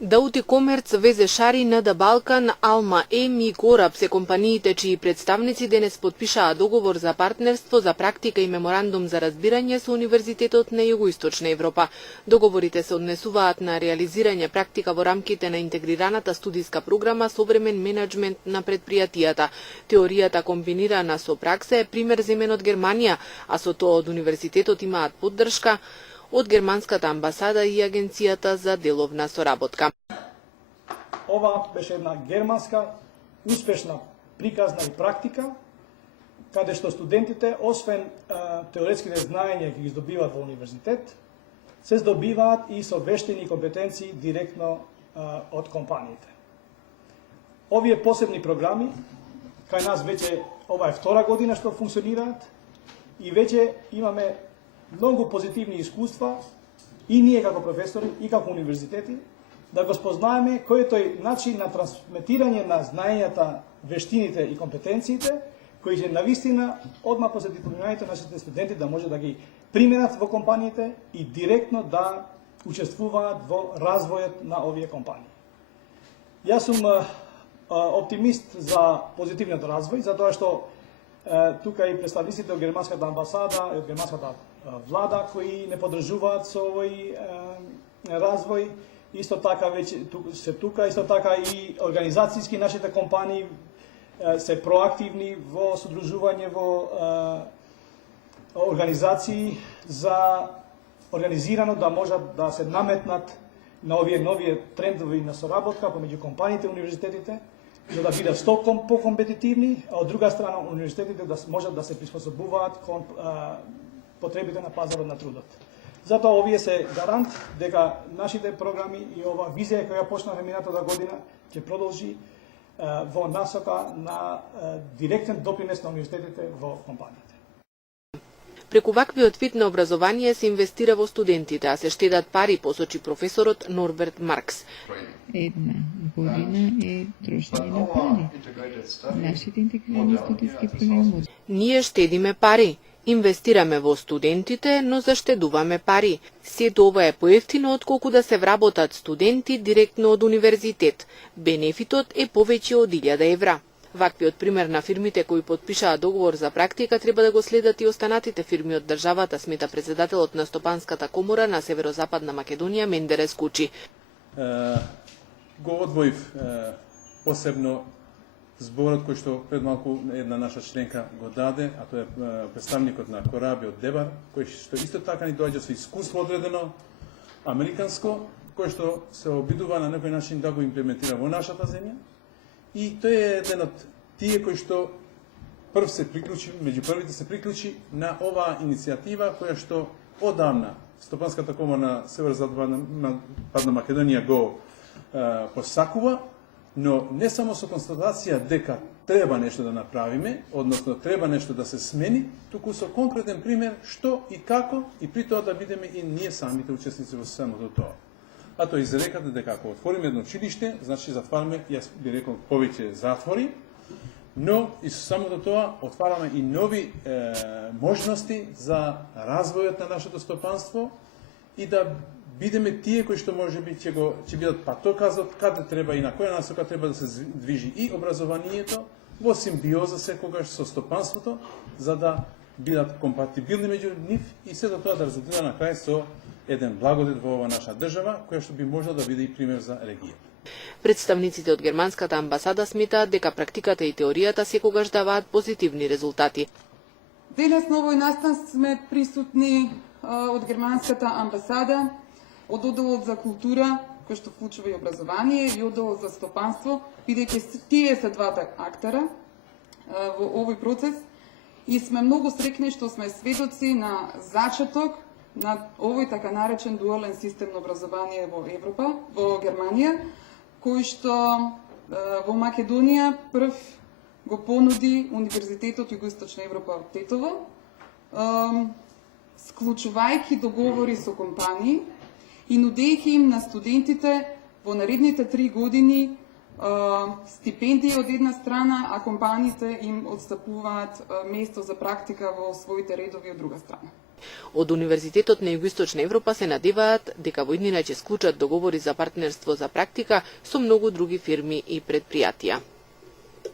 Даути Комерц, ВЗ Шари, НД Балкан, Алма М и Кораб се компаниите чии представници денес подпишаа договор за партнерство за практика и меморандум за разбирање со Универзитетот на Југоисточна Европа. Договорите се однесуваат на реализирање практика во рамките на интегрираната студиска програма Современ менеджмент на предпријатијата. Теоријата комбинирана со пракса е пример земен од Германија, а со тоа од Универзитетот имаат поддршка од Германската амбасада и Агенцијата за деловна соработка. Ова беше една германска успешна приказна и практика, каде што студентите, освен теоретските знаења ги здобиваат во универзитет, се здобиваат и со вештини и компетенции директно од компаниите. Овие посебни програми, кај нас веќе ова е втора година што функционираат и веќе имаме многу позитивни искуства и ние како професори и како универзитети да го спознаеме кој е тој начин на трансметирање на знаењата, вештините и компетенциите кои ќе навистина одма после дипломирањето нашите студенти да може да ги применат во компаниите и директно да учествуваат во развојот на овие компании. Јас сум оптимист за позитивниот развој, затоа што тука и представниците од Германската амбасада и од Германската влада кои не поддржуваат со овој развој, исто така веќе се тука, исто така и организацијски нашите компании се проактивни во содружување во организации за организирано да можат да се наметнат на овие нови трендови на соработка помеѓу компаниите и универзитетите, за да бидат што покомпетитивни, а од друга страна универзитетите да можат да се приспособуваат кон потребите на пазарот на трудот. Затоа овие се гарант дека нашите програми и ова визија која почнавме минатата година ќе продолжи во насока на директен допринес на универзитетите во компаниите. Преку ваквиот вид на образование се инвестира во студентите, а се штедат пари, посочи професорот Норберт Маркс. Една година е трошење на пари. Нашите интегрирани студиски програми. Ние штедиме пари. Инвестираме во студентите, но заштедуваме пари. Сето ова е поевтино отколку да се вработат студенти директно од универзитет. Бенефитот е повеќе од 1000 евра. Ваквиот пример на фирмите кои подпишаа договор за практика треба да го следат и останатите фирми од државата, смета председателот на Стопанската комора на Северозападна Македонија Мендерес Кучи. Го одвоив посебно зборот кој што пред малку една наша членка го даде, а тоа е представникот на Кораби од Дебар, кој што исто така ни доаѓа со искуство одредено американско, кој што се обидува на некој начин да го имплементира во нашата земја. И тој е еден од тие кој што прв се приклучи, меѓу првите се приклучи на оваа иницијатива која што одамна Стопанската комора на Северозападна Македонија го посакува, но не само со констатација дека треба нешто да направиме, односно треба нешто да се смени, туку со конкретен пример што и како и при тоа да бидеме и ние самите учесници во самото тоа. А тоа изрекате дека ако отвориме едно училиште, значи затвараме, јас би рекол, повеќе затвори, но и со самото тоа отвараме и нови можности за развојот на нашето стопанство и да бидеме тие кои што можеби ќе бидат патоказот каде треба и на која насока треба да се движи и образованието во симбиоза секогаш со стопанството, за да бидат компатибилни меѓу нив и сето тоа да резултира на крај со еден благодет во ова наша држава, која што би можела да биде и пример за регијата. Представниците од Германската амбасада сметаат дека практиката и теоријата секогаш даваат позитивни резултати. Денес на овој настан сме присутни од Германската амбасада, од одделот за култура, кој што вклучува и образование, и одделот за стопанство, бидејќи тие се двата актера во овој процес и сме многу среќни што сме сведоци на зачеток на овој така наречен дуален систем на образование во Европа, во Германија, кој што во Македонија прв го понуди Универзитетот Југоисточна Европа од Тетово, склучувајќи договори со компании и нудејќи им на студентите во наредните 3 години стипендија од една страна, а компаниите им отстапуваат место за практика во своите редови од друга страна. Од Универзитетот на Југоисточна Европа се надеваат дека во иднина ќе склучат договори за партнерство за практика со многу други фирми и предпријатија.